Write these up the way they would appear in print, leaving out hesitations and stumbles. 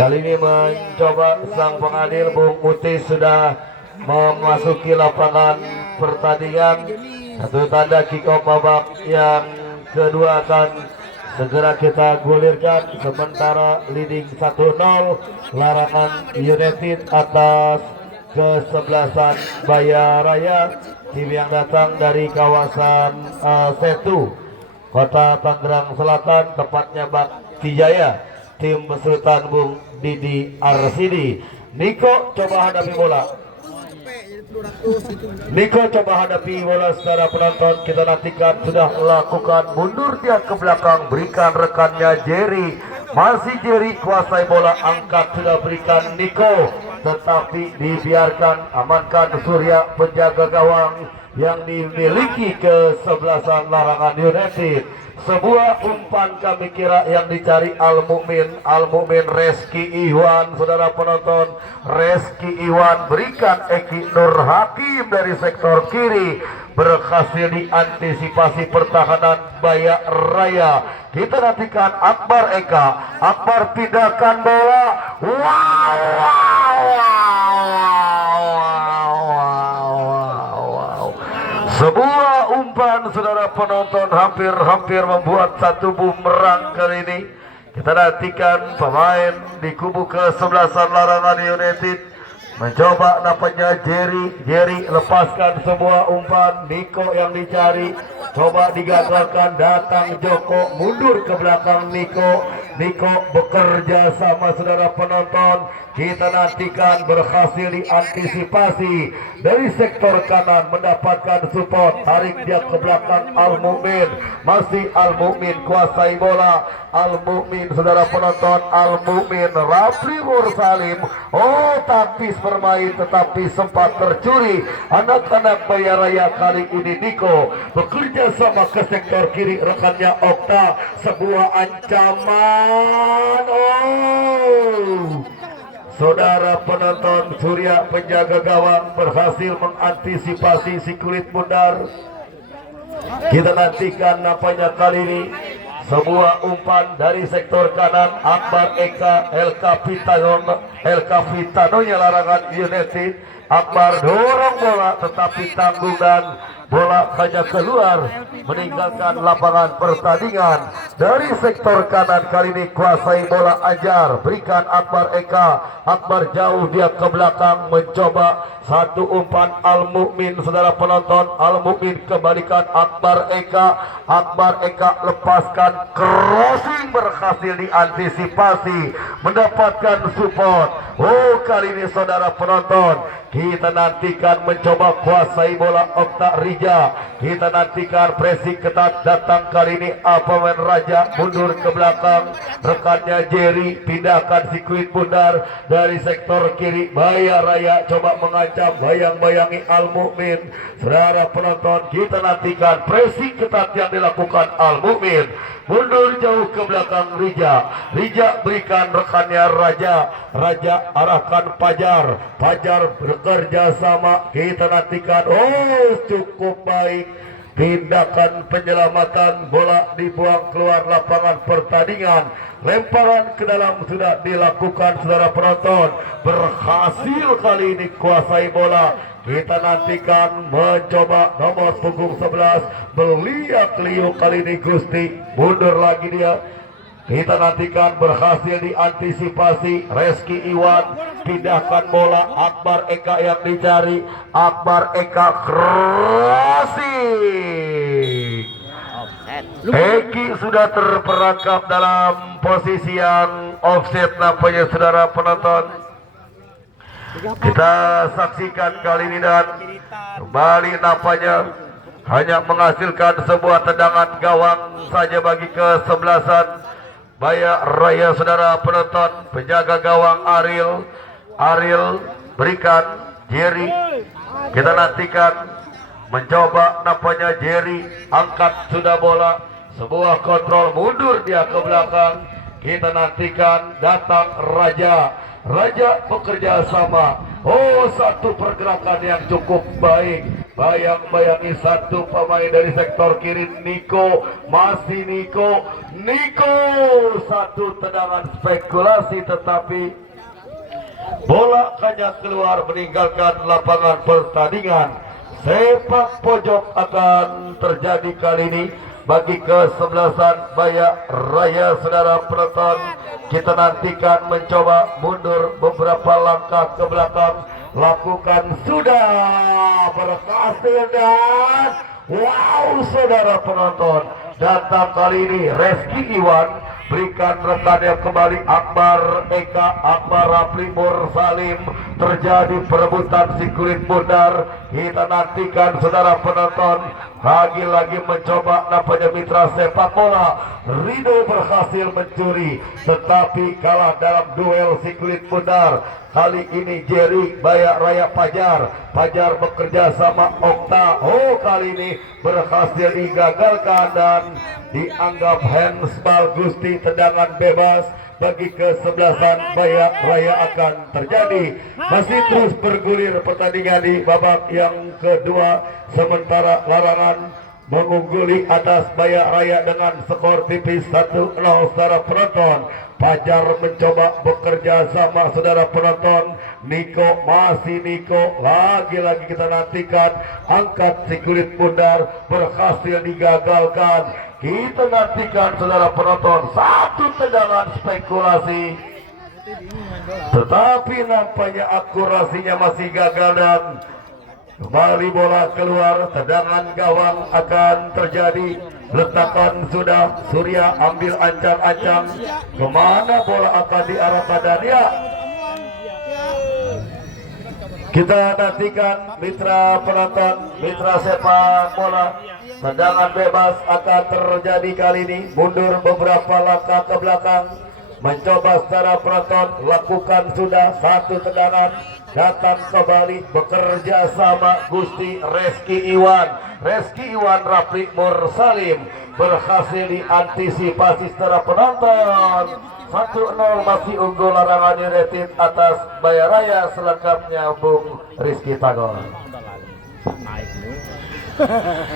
Kali ini mencoba sang pengadil Bung Muti sudah memasuki lapangan pertandingan. Satu tanda kick off babak yang kedua akan segera kita gulirkan, sementara leading 1-0 Larangan United atas kesebelasan Baya Raya, tim yang datang dari kawasan Setu, Kota Tangerang Selatan, tepatnya Bakti Jaya, tim besutan Bung Didi Arsidi. Niko coba hadapi bola. Niko coba hadapi bola secara penonton. Kita nantikan sudah melakukan mundur dia ke belakang, berikan rekannya Jerry. Masih Jerry kuasai bola, angkat sudah berikan Niko, tetapi dibiarkan, amankan Surya penjaga gawang yang dimiliki kesebelasan Larangan United. Sebuah umpan kami kira yang dicari Al-Mukmin Reski Iwan, saudara penonton. Reski Iwan berikan Eki Nur Hakim dari sektor kiri, berhasil diantisipasi pertahanan Baya Raya. Kita nantikan Akbar Eka, Akbar pindahkan bola. Sebuah umpan, saudara penonton, hampir membuat satu bumerang kali ini. Kita nantikan pemain di kubu kesebelasan Larangan United mencoba, napanya Jerry lepaskan sebuah umpan. Niko yang dicari, coba digagalkan, datang Joko, mundur ke belakang Niko bekerja sama, saudara penonton. Kita nantikan berhasil diantisipasi dari sektor kanan, mendapatkan support, tarik dia ke belakang Al-Mukmin. Masih Al-Mukmin kuasai bola. Al-Mukmin, saudara penonton, Al-Mukmin, Rafli Mursalim. Oh, tapis bermain tetapi sempat tercuri. Anak-anak Baya Raya kali ini Niko bekerja sama ke sektor kiri, rekannya Okta. Sebuah ancaman. Oh, saudara penonton, Surya penjaga gawang berhasil mengantisipasi si kulit bundar. Kita nantikan nampaknya kali ini sebuah umpan dari sektor kanan. Akbar Eka, El Capitanonya Larangan United. Akbar dorong bola tetapi tanggung dan bola hanya keluar meninggalkan lapangan pertandingan. Dari sektor kanan kali ini kuasai bola Ajar, berikan Akbar Eka. Akbar jauh dia ke belakang, mencoba satu umpan Al-Mukmin, saudara penonton. Al-Mukmin kembalikan Akbar Eka. Akbar Eka lepaskan, crossing berhasil diantisipasi, mendapatkan support. Oh, kali ini saudara penonton, kita nantikan mencoba kuasai bola Okta Rija. Kita nantikan pressing ketat datang kali ini pemain Raja, mundur ke belakang, rekannya Jerry pindahkan sirkuit bundar dari sektor kiri. Baya Raya coba mengancam, bayang-bayangi Al-Mukmin. Saudara penonton, kita nantikan pressing ketat yang dilakukan Al-Mukmin, mundur jauh ke belakang Rija berikan rekannya Raja arahkan Pajar bekerja sama. Kita nantikan, oh cukup baik, tindakan penyelamatan, bola dibuang keluar lapangan pertandingan. Lemparan ke dalam sudah dilakukan, saudara penonton. Berhasil kali ini kuasai bola. Kita nantikan mencoba nomor punggung 11 Beliak Liu, kali ini Gusti, mundur lagi dia. Kita nantikan berhasil diantisipasi. Reski Iwan pindahkan bola. Akbar Eka yang dicari. Akbar Eka crossing. Eki sudah terperangkap dalam posisi yang offset nampaknya, saudara penonton. Kita saksikan kali ini dan kembali nampaknya hanya menghasilkan sebuah tendangan gawang saja bagi kesebelasan Baya Raya, saudara penonton. Penjaga gawang Ariel berikan Jerry. Kita nantikan mencoba nampaknya Jerry, angkat sudah bola, sebuah kontrol, mundur dia ke belakang. Kita nantikan datang Raja bekerja sama. Oh, satu pergerakan yang cukup baik. bayang-bayangi satu pemain dari sektor kiri. Niko, masih Niko, satu tendangan spekulasi tetapi bola hanya keluar meninggalkan lapangan pertandingan. Sepak pojok akan terjadi kali ini bagi kesebelasan Baya Raya. Saudara penonton, kita nantikan mencoba mundur beberapa langkah ke belakang, lakukan sudah berhasil dan wow, saudara penonton, datang kali ini Reski Iwan, berikan rekannya kembali Akbar Eka, Akbar Rapli Mursalim. Terjadi perebutan si kulit bundar. Kita nantikan saudara penonton, lagi-lagi mencoba nampaknya mitra sepak bola Rido berhasil mencuri tetapi kalah dalam duel si kulit bundar. Kali ini Jerry Baya Raya Pajar bekerja sama Okta. Kali ini berhasil digagalkan dan dianggap handsball Gusti. Tendangan bebas bagi kesebelasan Baya Raya akan terjadi. Masih terus bergulir pertandingan di babak yang kedua, sementara larangan mengungguli atas Baya Raya dengan skor tipis 1-0. Saudara penonton, Pajar mencoba bekerja sama saudara penonton. Niko, masih Niko, lagi-lagi kita nantikan angkat si kulit bundar, berhasil digagalkan. Kita nantikan saudara penonton satu tendangan spekulasi tetapi nampaknya akurasinya masih gagal dan kembali bola keluar. Tendangan gawang akan terjadi. Letakan sudah, Surya ambil ancang-ancang. Kemana bola akan diarahkan dan ya, kita nantikan mitra penonton, mitra sepak bola. Tendangan bebas akan terjadi kali ini. Mundur beberapa langkah ke belakang, mencoba secara penonton, lakukan sudah satu tendangan. Datang kembali bekerja sama Gusti Reski Iwan. Reski Iwan Rapli Mursalim berhasil diantisipasi secara penonton. 1-0 masih unggul larangan United atas Baya Raya. Selengkapnya Bung Rizky Tagor.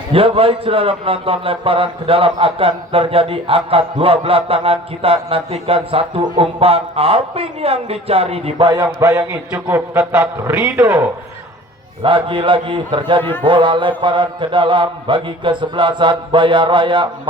Ya baik saudara penonton, lemparan ke dalam akan terjadi. Angkat dua belah tangan, kita nantikan satu umpan. Alvin yang dicari, dibayang-bayangi cukup ketat Rido. Lagi-lagi terjadi bola lemparan ke dalam bagi kesebelasan Baya Raya.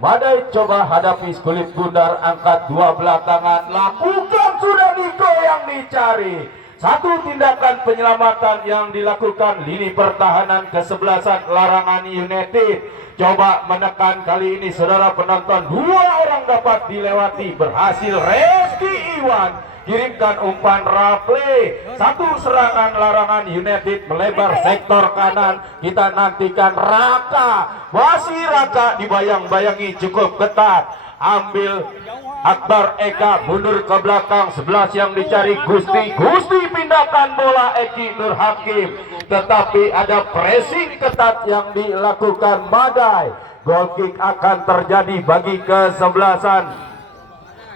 Madai coba hadapi kulit bundar, angkat dua belah tangan, lakukan sudah Niko yang dicari. Satu tindakan penyelamatan yang dilakukan lini pertahanan kesebelasan Larangan United. Coba menekan kali ini saudara penonton, dua orang dapat dilewati, berhasil Reski Iwan kirimkan umpan Rapli. Satu serangan Larangan United melebar sektor kanan. Kita nantikan masih Raka dibayang-bayangi cukup ketat, ambil Akbar Eka, mundur ke belakang, 11 yang dicari Gusti pindahkan bola Eki Nur Hakim, tetapi ada pressing ketat yang dilakukan Madai. Goal kick akan terjadi bagi kesebelasan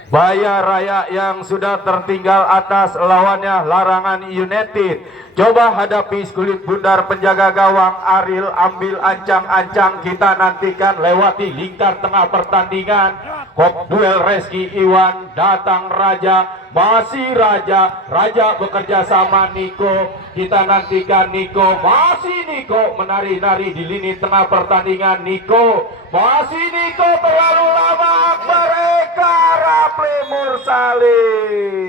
Baya Raya yang sudah tertinggal atas lawannya Larangan United. Coba hadapi kulit bundar penjaga gawang Ariel, ambil ancang-ancang. Kita nantikan lewati lingkar tengah pertandingan. Kop duel Reski Iwan, datang Raja, masih Raja bekerja sama Niko. Kita nantikan Niko, masih Niko menari-nari di lini tengah pertandingan. Niko, masih Niko, terlalu lama. Akbar Eka, Rapli Mursalim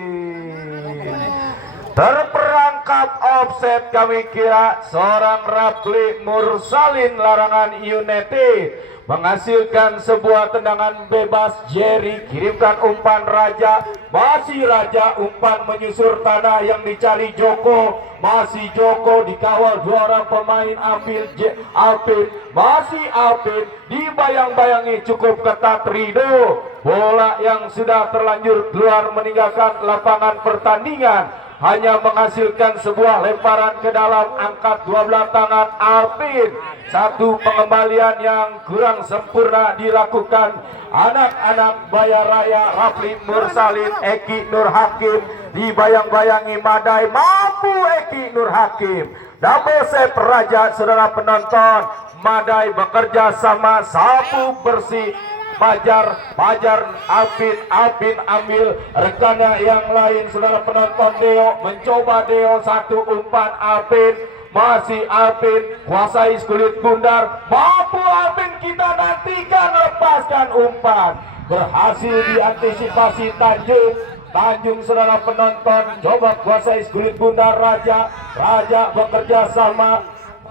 terperangkap offset. Kami kira seorang Rapli Mursalim Larangan United menghasilkan sebuah tendangan bebas. Jerry kirimkan umpan Raja, masih Raja, umpan menyusur tanah yang dicari Joko, masih Joko dikawal dua orang pemain. Alvin, masih Alvin dibayang-bayangi cukup ketat Rido. Bola yang sudah terlanjur keluar meninggalkan lapangan pertandingan, hanya menghasilkan sebuah lemparan ke dalam. Angkat dua belah tangan Alvin. Satu pengembalian yang kurang sempurna dilakukan anak-anak Baya Raya. Rapli Mursalim, Eki Nur Hakim dibayang-bayangi Madai, mampu Eki Nur Hakim double save Raja. Saudara penonton, Madai bekerja sama, sapu bersih. Fajar Alvin ambil rekannya yang lain. Saudara penonton, Deo mencoba, Deo satu umpan, Alvin masih Alvin kuasai kulit bundar, mampu Alvin, kita nantikan lepaskan umpan, berhasil diantisipasi Tanjung. Saudara penonton, coba kuasai kulit bundar Raja bekerja sama,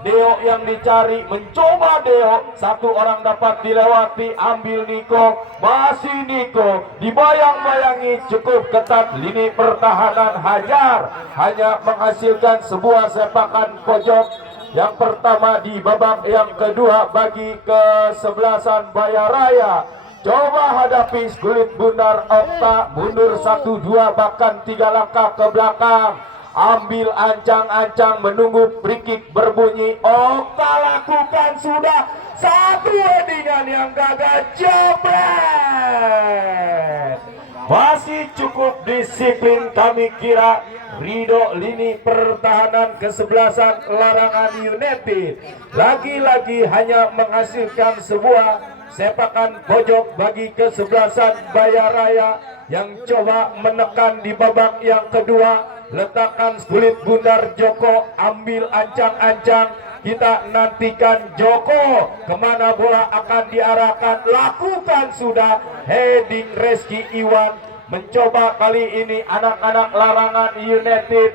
Deo yang dicari, mencoba Deo, satu orang dapat dilewati, ambil Niko, masih Niko, dibayang-bayangi, cukup ketat lini pertahanan. Hajar hanya menghasilkan sebuah sepakan pojok yang pertama di babak yang kedua bagi kesebelasan Bayaraya. Coba hadapi kulit bundar Okta, mundur 1-2 bahkan 3 langkah ke belakang. Ambil ancang-ancang, menunggu free kick berbunyi. Okta lakukan sudah satu headingan yang gagal, jebret. Masih cukup disiplin kami kira Rido, lini pertahanan kesebelasan Larangan United lagi-lagi hanya menghasilkan sebuah sepakan pojok bagi kesebelasan Bayaraya yang coba menekan di babak yang kedua. Letakkan kulit bundar Joko, ambil ancang-ancang, kita nantikan Joko kemana bola akan diarahkan, lakukan sudah heading Reski Iwan. Mencoba kali ini anak-anak Larangan United,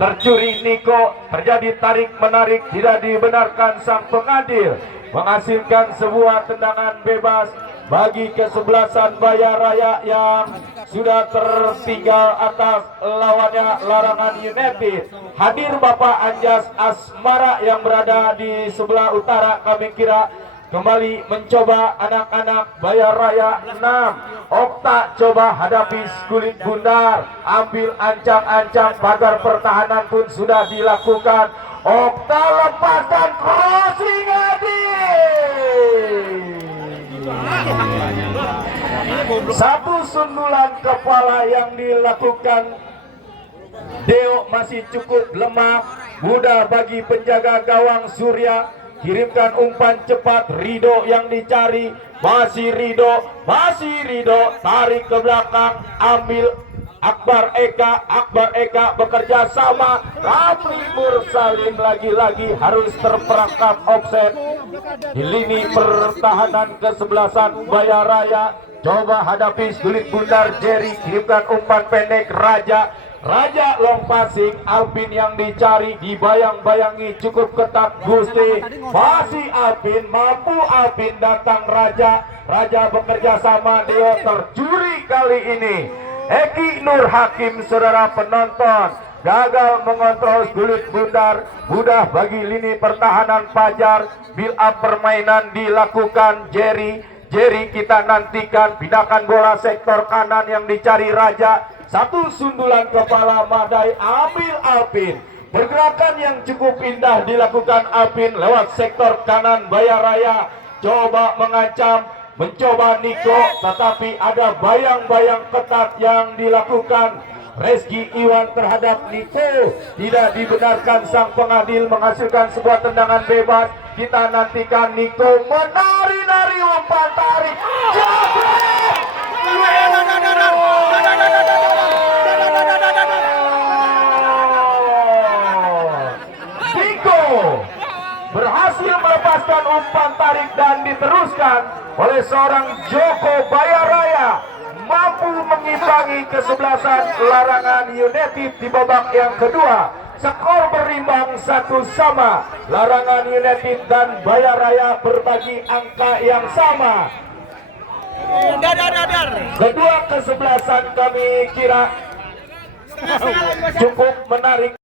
tercuri Niko, terjadi tarik menarik, tidak dibenarkan sang pengadil, menghasilkan sebuah tendangan bebas bagi kesebelasan Bayaraya yang sudah tertinggal atas lawannya Larangan United. Hadir Bapak Anjas Asmara yang berada di sebelah utara, kami kira kembali mencoba anak-anak Bayaraya 6. Okta coba hadapi kulit bundar, ambil ancang-ancang, pagar pertahanan pun sudah dilakukan. Okta lepaskan crossing satu sundulan kepala yang dilakukan Deo masih cukup lemah, mudah bagi penjaga gawang Surya. Kirimkan umpan cepat, Rido yang dicari, masih Rido, tarik ke belakang, ambil Akbar Eka bekerja sama, Rafli Mursalin lagi-lagi harus terperangkap offset di lini pertahanan kesebelasan Bayaraya. Coba hadapi kulit bundar Jerry, kirimkan umpan pendek Raja long passing, Alvin yang dicari, dibayang-bayangi, cukup ketat Gusti, masih Alvin, mampu Alvin, datang Raja bekerja sama, dia tercuri kali ini. Eki Nur Hakim, saudara penonton, gagal mengontrol kulit bundar, mudah bagi lini pertahanan Fajar, build up permainan dilakukan Jerry, kita nantikan, pindahkan bola sektor kanan yang dicari Raja, satu sundulan kepala Madai, ambil Alvin, pergerakan yang cukup indah dilakukan Alvin lewat sektor kanan Bayaraya, coba mengancam, mencoba Niko, tetapi ada bayang-bayang ketat yang dilakukan Reski Iwan terhadap Niko, tidak dibenarkan, sang pengadil menghasilkan sebuah tendangan bebas. Kita nantikan Niko menari-nari umpan tarik, Niko berhasil melepaskan umpan tarik dan diteruskan oleh seorang Joko. Bayaraya mampu mengimbangi kesebelasan Larangan United di babak yang kedua. Skor berimbang 1-1. Larangan United dan Bayaraya berbagi angka yang sama. Kedua kesebelasan kami kira cukup menarik.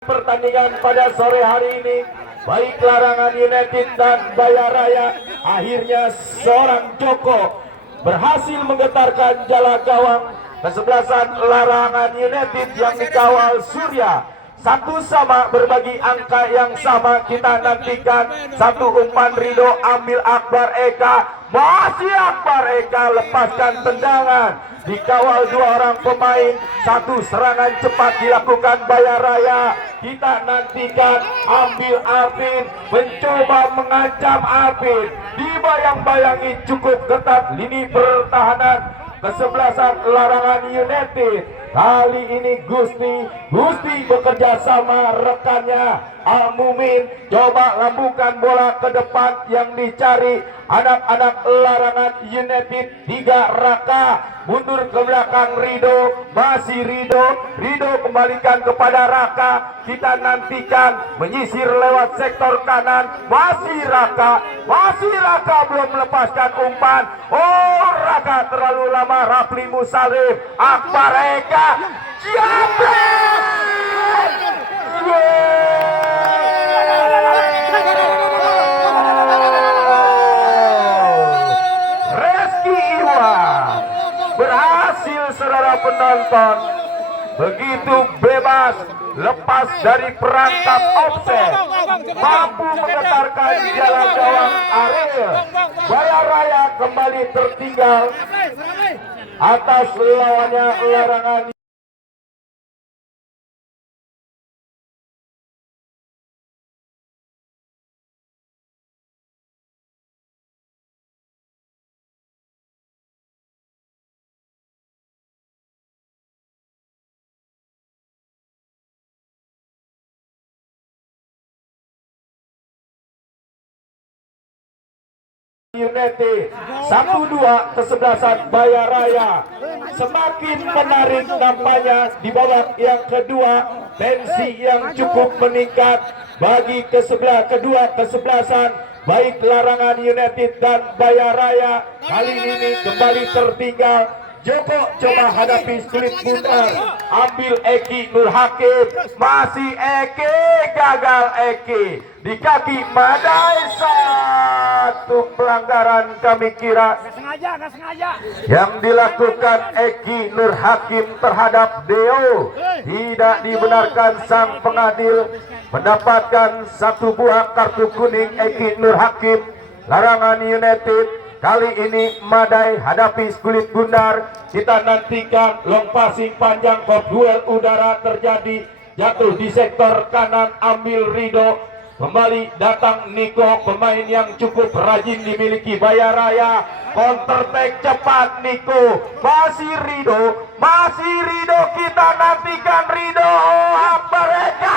Pertandingan pada sore hari ini baik Larangan United dan Bayaraya. Akhirnya seorang Joko berhasil menggetarkan jala gawang kesebelasan Larangan United yang dikawal Surya. Satu sama, berbagi angka yang sama. Kita nantikan satu umpan Rido, ambil Akbar Eka, masih Akbar Eka lepaskan tendangan, dikawal dua orang pemain. Satu serangan cepat dilakukan Bayaraya. Kita nantikan ambil Alvin, mencoba mengancam Alvin, dibayang-bayangi cukup ketat lini pertahanan kesebelasan Larangan United. Kali ini Gusti bekerja sama rekannya Al-Mumin, coba lambungkan bola ke depan yang dicari anak-anak Larangan United. 3 Raka, mundur ke belakang Rido, masih Rido kembalikan kepada Raka. Kita nantikan menyisir lewat sektor kanan, masih Raka belum melepaskan umpan. Oh, Raka terlalu lama. Rafli Musalim, Akbar Eka, Reski Iwan berhasil, saudara penonton, begitu bebas lepas dari perangkap offset, mampu menggetarkan jalan gawang Ariel. Bayaraya kembali tertinggal atas lawannya Larangan. United 1-2 kesebelasan Bayaraya. Semakin menarik nampaknya di babak yang kedua. Tensi yang cukup meningkat bagi kedua kesebelasan, baik Larangan United dan Bayaraya. Kali ini kembali tertinggal. Joko coba hadapi Kulit Bundar, ambil Eki Nur Hakim, masih Eki, gagal Eki di kaki Madai. Satu pelanggaran kami kira yang dilakukan Eki Nur Hakim terhadap Deo. Tidak dibenarkan, sang pengadil mendapatkan 1 buah kartu kuning. Eki Nur Hakim, Larangan United. Kali ini Madai hadapi Kulit Bundar. Kita nantikan long passing panjang, duel udara terjadi, jatuh di sektor kanan, ambil Rido, kembali datang Niko, pemain yang cukup rajin dimiliki Bayaraya. Counter attack cepat Niko, masih Rido, kita nantikan Rido, mereka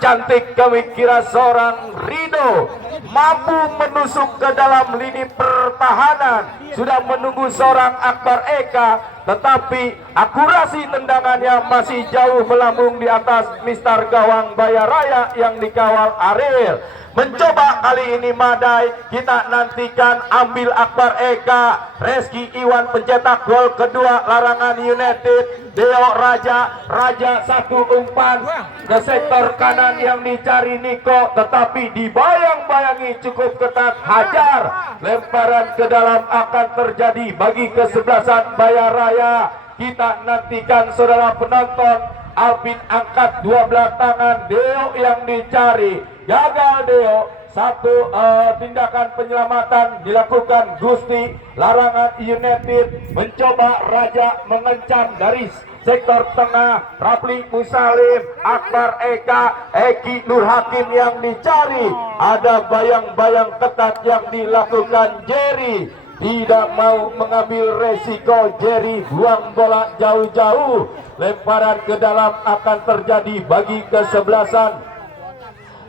cantik kami kira seorang Rido mampu menusuk ke dalam lini pertahanan. Sudah menunggu seorang Akbar Eka, tetapi akurasi tendangannya masih jauh melambung di atas mistar gawang Bayaraya yang dikawal Ariel. Mencoba kali ini Madai, kita nantikan ambil Akbar Eka. Reski Iwan pencetak gol kedua Larangan United. Deo Raja 1 umpan ke sektor kanan yang dicari Niko, tetapi dibayang-bayangi cukup ketat. Hajar, lemparan ke dalam akan terjadi bagi kesebelasan Bayaraya. Kita nantikan, saudara penonton, Alvin angkat 12 tangan, Deo yang dicari, gagal Deo. Satu tindakan penyelamatan dilakukan Gusti. Larangan United mencoba Raja mengencam dari sektor tengah. Rafli Musalim, Akbar Eka, Eki Nur Hakim yang dicari. Ada bayang-bayang ketat yang dilakukan Jerry. Tidak mau mengambil resiko Jerry, buang bola jauh-jauh. Lemparan ke dalam akan terjadi bagi kesebelasan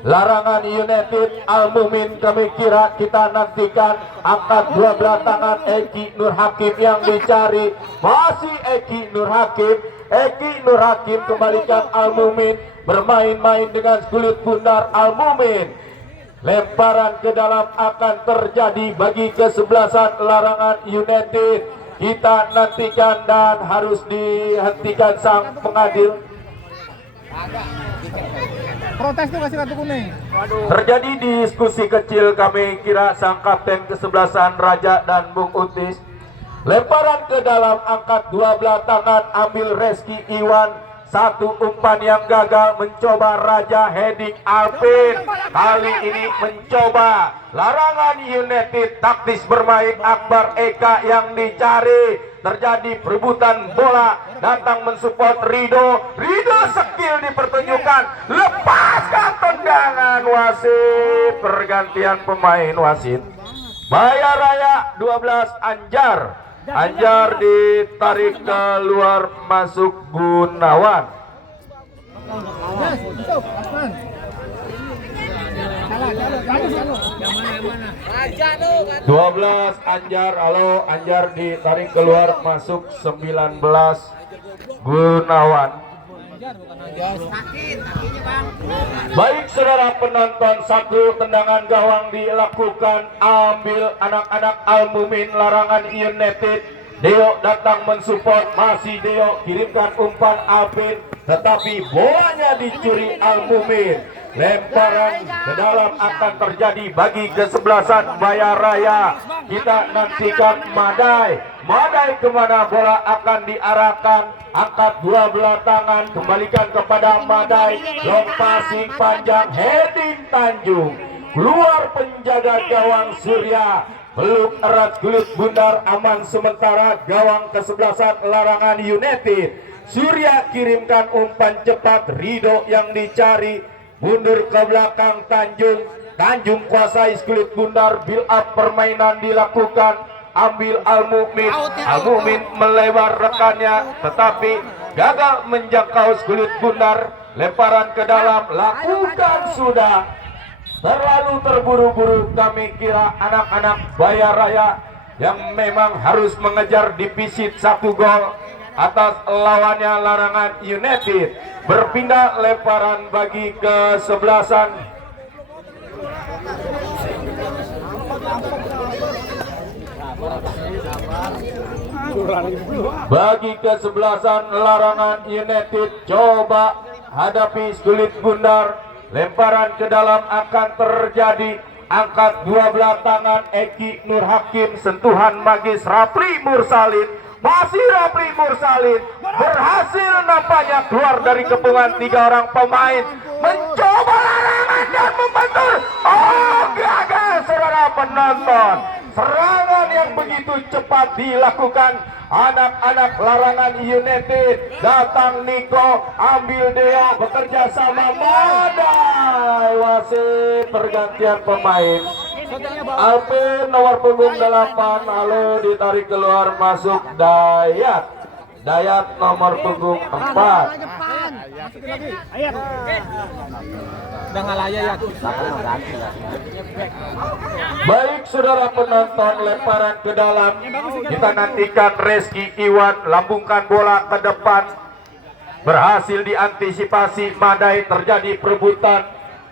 Larangan United. Al-Mumin kami kira, kita nantikan angkat 12 tangan Eki Nur Hakim yang dicari, masih Eki Nur Hakim. Eki Nur Hakim kembalikan Al-Mumin, bermain-main dengan Kulit Bundar. Al-Mumin, lemparan ke dalam akan terjadi bagi kesebelasan Larangan United. kita nantikan dan harus dihentikan sang pengadil. Protes tuh kasih kartu kuning. Terjadi diskusi kecil, kami kira sang kapten kesebelasan Raja dan Bung Utis. Lemparan ke dalam, angkat dua belah tangan, ambil Reski Iwan. Satu umpan yang gagal, mencoba Raja heading Alvin. Kali ini mencoba Larangan United, taktis bermain Akbar Eka yang dicari. Terjadi perebutan bola, datang mensupport Rido. Rido skill dipertunjukkan, lepaskan tendangan wasit. Pergantian pemain wasit. Bayar Raya 12 Anjar. Anjar ditarik keluar, masuk Gunawan. Yes, itu, Asman. Salah. 12 Anjar, halo Anjar ditarik keluar, masuk 19 Gunawan. Baik saudara penonton, satu tendangan gawang dilakukan, ambil anak-anak Al-Mumin Larangan United. Deo datang mensupport, masih Deo kirimkan umpan Alvin, tetapi bolanya dicuri Al-Mumin. Lemparan ke dalam akan terjadi bagi kesebelasan Bayar Raya. Kita nantikan Madai. Madai kemana bola akan diarahkan? Angkat dua belah tangan, kembalikan kepada Madai. Long passing panjang, heading Tanjung. Keluar penjaga gawang Surya. Peluk erat kulit bundar, aman sementara gawang kesebelasan Larangan United. Surya kirimkan umpan cepat, Rido yang dicari. Mundur ke belakang Tanjung. Tanjung kuasai kulit bundar, build up permainan dilakukan. Ambil Al-Mumin. Al-Mumin melebar rekannya, tetapi gagal menjangkau kulit bundar. Lemparan ke dalam, lakukan sudah. Terlalu terburu-buru, kami kira anak-anak Bayar Raya yang memang harus mengejar defisit 1 gol atas lawannya Larangan United. Berpindah lemparan bagi kesebelasan Larangan United. Coba hadapi kulit bundar. Lemparan ke dalam akan terjadi. Angkat dua belah tangan Eki Nur Hakim, sentuhan magis Rapli Mursalin. Masih Rapli Mursalin berhasil nampaknya keluar dari kepungan 3 orang pemain. Mencoba larangan dan membentur. Oh, gagal saudara penonton. Serangan yang begitu cepat dilakukan anak-anak Larangan United. Datang Niko, ambil Deo, bekerja sama Madai. Wasit pergantian pemain. Alvin nomor punggung 8, halo ditarik keluar, masuk Dayat. Dayat nomor punggung 4. Udah ngalah ya. Baik saudara penonton, lemparan ke dalam. Kita nantikan Reski Iwan lambungkan bola ke depan. Berhasil diantisipasi Madai, terjadi perebutan.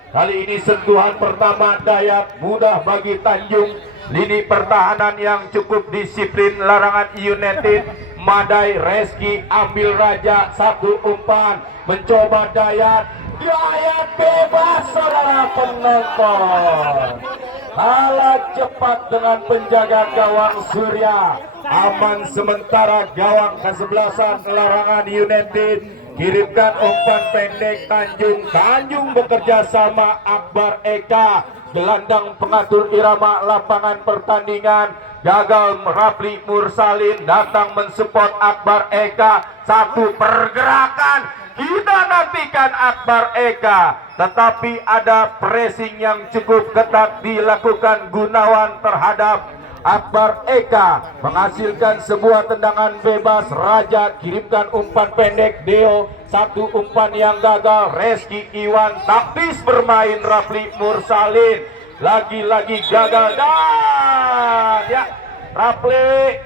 Kali ini sentuhan pertama Dayat, mudah bagi Tanjung. Lini pertahanan yang cukup disiplin Larangan United. Madai, Reski ambil Raja, satu umpan, mencoba Dayat. Dayat bebas saudara penonton. Kalah cepat dengan penjaga gawang Surya. Aman sementara gawang kesebelasan Larangan United. Kirimkan umpan pendek Tanjung. Tanjung bekerja sama Akbar Eka. Gelandang pengatur irama lapangan pertandingan. Gagal Rapli Mursalin datang mensupport Akbar Eka. Satu pergerakan. Kita nantikan Akbar Eka. Tetapi ada pressing yang cukup ketat dilakukan Gunawan terhadap Akbar Eka, menghasilkan sebuah tendangan bebas. Raja kirimkan umpan pendek Deo, satu umpan yang gagal. Reski Iwan taktis bermain Rapli Mursalin, lagi-lagi gagal. Dan ya Rapli,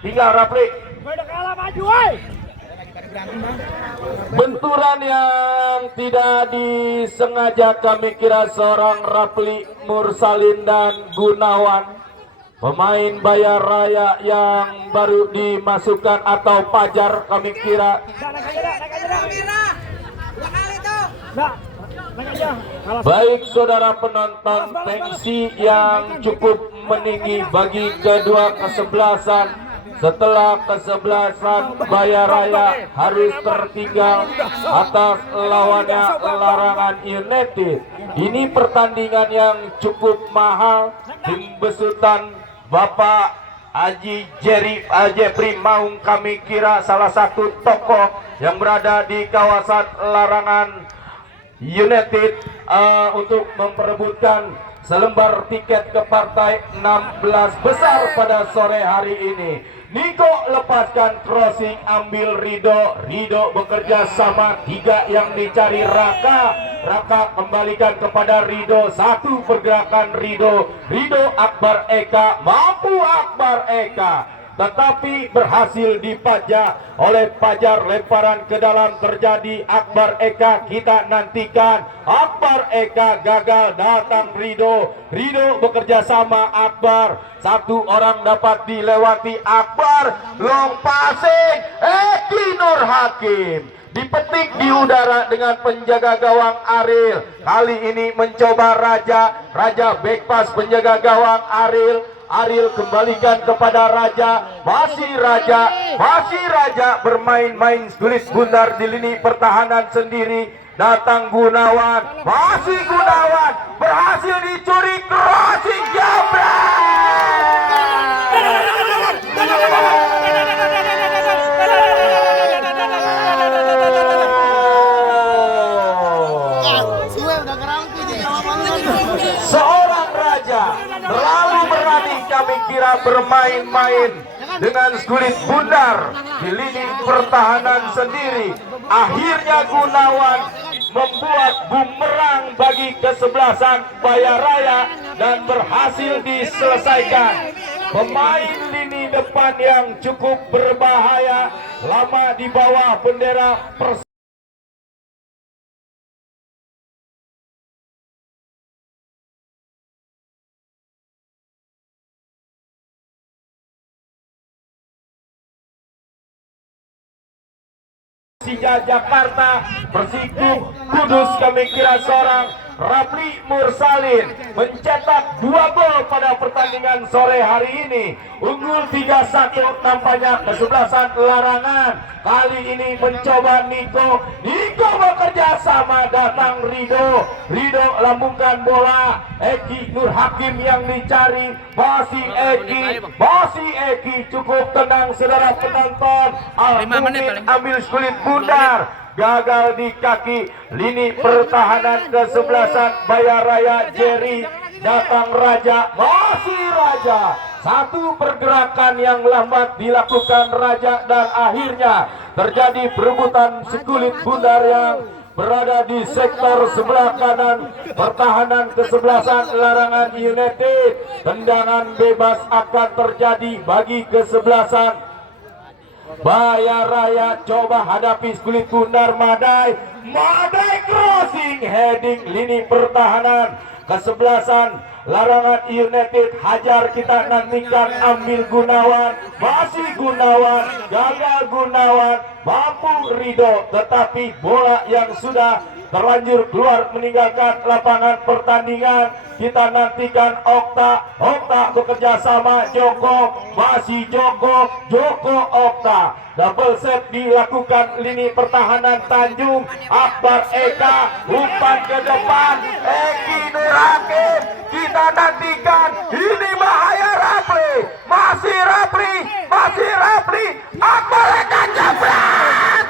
tinggal Rapli. Benturan yang tidak disengaja, kami kira seorang Rapli Mursalin dan Gunawan. Pemain Bayar Raya yang baru dimasukkan atau Pajar kami kira. Baik saudara penonton, tensi yang cukup meninggi bagi kedua kesebelasan. Setelah kesebelasan Bayar Raya harus tertinggal atas lawannya Larangan United. Ini pertandingan yang cukup mahal. Tim besutan Bapak Haji Jeffrey Maung kami kira salah satu tokoh yang berada di kawasan Larangan United untuk memperebutkan selembar tiket ke partai 16 besar pada sore hari ini. Niko lepaskan crossing, ambil Rido bekerja sama, 3 yang dicari Raka kembalikan kepada Rido, 1 pergerakan Rido Akbar Eka, mampu Akbar Eka, tetapi berhasil dipajak oleh Pajar. Lemparan ke dalam terjadi, Akbar Eka kita nantikan, Akbar Eka gagal, datang Rido bekerja sama Akbar, 1 orang dapat dilewati Akbar, long passing Eki Nur Hakim dipetik di udara dengan penjaga gawang Ariel. Kali ini mencoba Raja back pass penjaga gawang Ariel kembalikan kepada Raja, masih Raja bermain-main sulit bundar di lini pertahanan sendiri. Datang Gunawan, masih Gunawan berhasil dicuri, crossing seorang Raja terlalu berani kami kira bermain-main dengan sulit bundar di lini pertahanan sendiri. Akhirnya Gunawan membuat bumerang bagi kesebelasan Bayar Raya dan berhasil diselesaikan. Pemain lini depan yang cukup berbahaya, lama di bawah bendera Persija Jakarta, Persiko Kudus kami kira seorang Rapli Mursalin mencetak 2 gol pada pertandingan sore hari ini. Unggul 3-1 nampaknya kesebelasan Larangan. Kali ini mencoba Niko bekerja sama, datang Rido lambungkan bola, Eki Nur Hakim yang dicari, masih Eki cukup tenang saudara penonton. Al-Mumin ambil sulit bundar, gagal di kaki lini pertahanan kesebelasan Bayar Raya Jerry. Datang Raja, masih Raja, 1 pergerakan yang lambat dilakukan Raja dan akhirnya terjadi perebutan sekulit bundar yang berada di sektor sebelah kanan pertahanan kesebelasan Larangan United. Tendangan bebas akan terjadi bagi kesebelasan Bayar Raya. Coba hadapi sekulit bundar Madai crossing, heading lini pertahanan kesebelasan Larangan United. Hajar kita nantikan, ambil Gunawan, masih Gunawan, gagal Gunawan, mampu Rido, tetapi bola yang sudah terlanjur keluar meninggalkan lapangan pertandingan. Kita nantikan Okta bekerja sama Joko, masih Joko Okta, double set dilakukan lini pertahanan Tanjung. Akbar Eka umpan ke depan, Eki Nur Hakim kita nantikan, ini bahaya Rapli, masih Rapli, Akbar Eka jebret,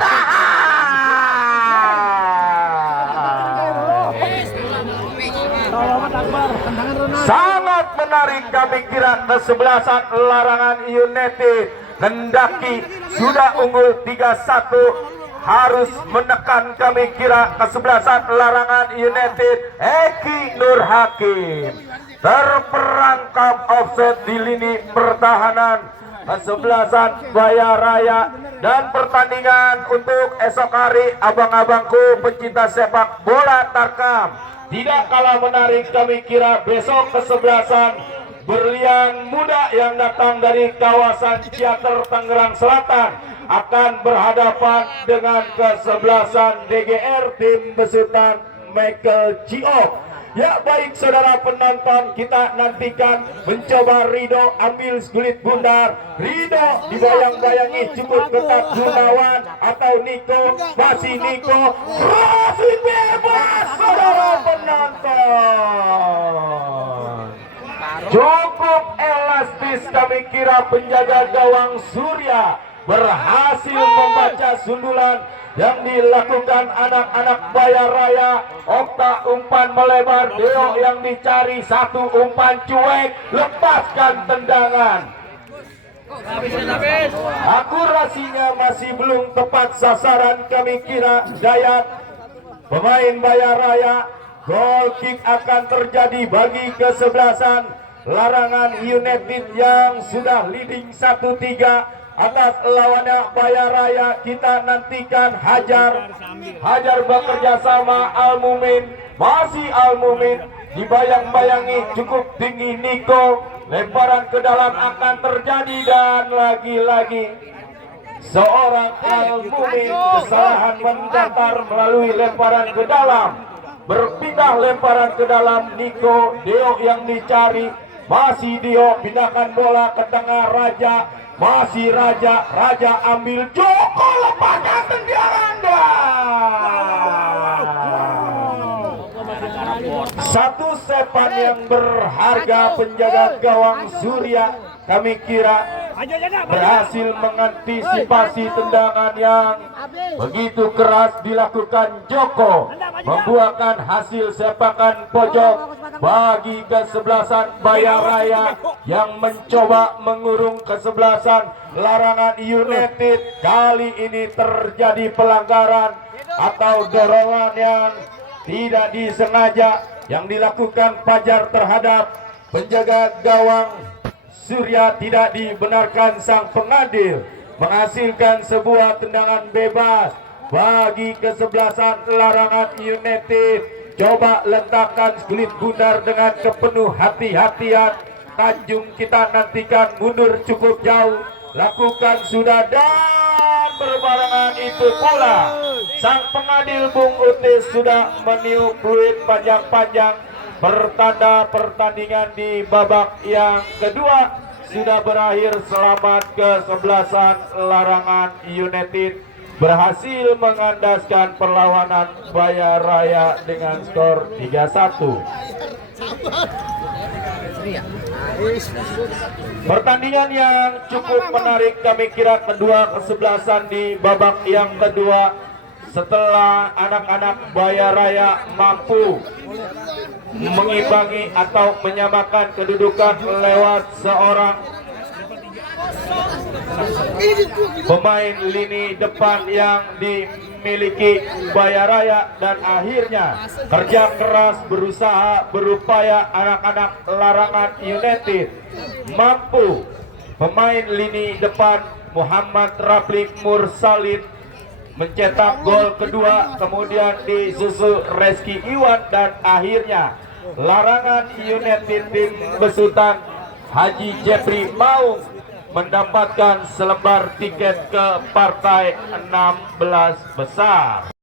sangat menarik kami kira kesebelasan Larangan United. Kendaki sudah unggul 3-1 harus menekan kami kira kesebelasan Larangan United. Eki Nur Hakim terperangkap offset di lini pertahanan kesebelasan Bayar Raya. Dan pertandingan untuk esok hari, abang-abangku pencinta sepak bola Tarkam, tidak kalah menarik kami kira besok kesebelasan Berlian Muda yang datang dari kawasan Ciater Tangerang Selatan akan berhadapan dengan kesebelasan DGR tim besutan Michael Ciok. Ya baik saudara penonton, kita nantikan mencoba Rido ambil kulit bundar. Rido dibayang-bayangi cukup ketat Gunawan atau Niko, masih Niko, masih bebas saudara penonton. Cukup elastis kami kira penjaga gawang Surya berhasil membaca sundulan yang dilakukan anak-anak Bayaraya. Okta umpan melebar, Deo yang dicari, satu umpan cuek, lepaskan tendangan. Akurasinya masih belum tepat sasaran kami kira. Dayat pemain Bayaraya, goal kick akan terjadi bagi kesebelasan Larangan United yang sudah leading 1-3 atas lawannya Bayaraya. Kita nantikan Hajar bekerja sama Al-Mumin, masih Al-Mumin dibayang-bayangi cukup tinggi Niko, lemparan ke dalam akan terjadi dan lagi-lagi seorang Al-Mumin kesalahan mendatar melalui lemparan ke dalam, berpindah lemparan ke dalam. Niko, Deo yang dicari, masih Deo, pindahkan bola ke tengah Raja, masih Raja ambil, Joko lepaskan tendangan. Satu sepan yang berharga penjaga gawang Surya kami kira berhasil mengantisipasi tendangan yang begitu keras dilakukan Joko, membuahkan hasil sepakan pojok bagi kesebelasan Bayaraya yang mencoba mengurung kesebelasan Larangan United. Kali ini terjadi pelanggaran atau dorongan yang tidak disengaja yang dilakukan Fajar terhadap penjaga gawang Surya. Tidak dibenarkan sang pengadil, menghasilkan sebuah tendangan bebas bagi kesebelasan Larangan United. Coba letakkan kulit bundar dengan kepenuh hati-hatian. Tanjung kita nantikan mundur cukup jauh, lakukan sudah, dan berbarengan itu pula sang pengadil Bung Utis sudah meniup fluid panjang-panjang, bertanda pertandingan di babak yang kedua sudah berakhir. Selamat kesebelasan Larangan United berhasil mengandaskan perlawanan Bayaraya dengan skor 3-1. Pertandingan yang cukup menarik kami kira kedua kesebelasan di babak yang kedua setelah anak-anak Bayaraya mampu mengimbangi atau menyamakan kedudukan lewat seorang pemain lini depan yang dimiliki Bayaraya, dan akhirnya kerja keras berusaha berupaya anak-anak Larangan United mampu. Pemain lini depan Muhammad Rapli Mursalin mencetak gol kedua, kemudian disusul Reski Iwan, dan akhirnya Larangan United tim besutan Haji Jeffrey Maung mendapatkan selembar tiket ke partai 16 besar.